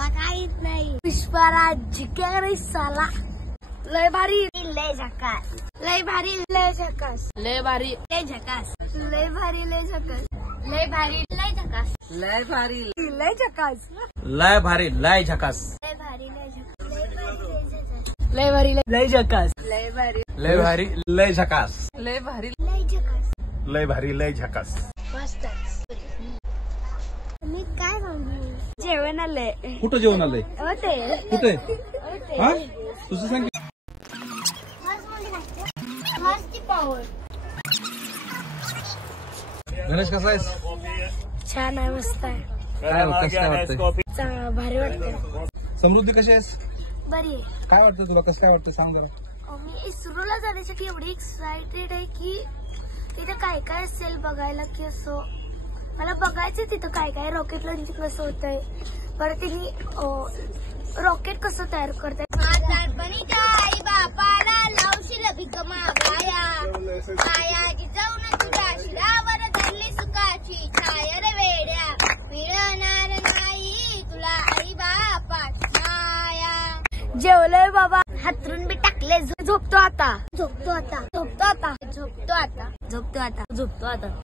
मला काहीच नाही. पुष्पराज के साला लय भारी लय झकास. लय भारी लय झकास. लय भारी लय झकास. लय भारी लय झकास. लय भारी लय झकास. लय भारी लय झकास. लय भारी लय झकास. लय भारी लय झकास. लय भारी लय झकास. लय भारी लय भारी लय झकास. लय भारी लय झकास. लय भारी लय झकास. मस्तच. मी काय म्हणू जेवण आलंय. कुठं जेवण आलंय? होते कुठे? हा तुझं सांग. गणेश कसा आहेस? छान आहे. मस्त आहे. काय वाटतंय? भारी वाटतं. समृद्धी कशी आहेस? बरी आहे. काय वाटतं तुला? कसं काय वाटतं सांग जरा. मी इस्रोला जाण्यासाठी एवढी एक्सायटेड आहे की तिथे काय काय असेल बघायला, की असं मला बघायचं तिथं काय काय रॉकेट लॉन्चिंग कसं होतंय, परत तिने रॉकेट कसं तयार करताय. आई बापाला लावशील भिक मागाया मायाची जाऊन तुझ्या शिरावर धरली सुखाची छाया रे वेड्या मिळणार नाही तुला आई बापाची माया. जेवलोय बाबा, हातरून बी टाकले. झोपतो आता. झोपतो आता. झोपतो आता. झोपतो आता. झोपतो आता. झोपतो आता.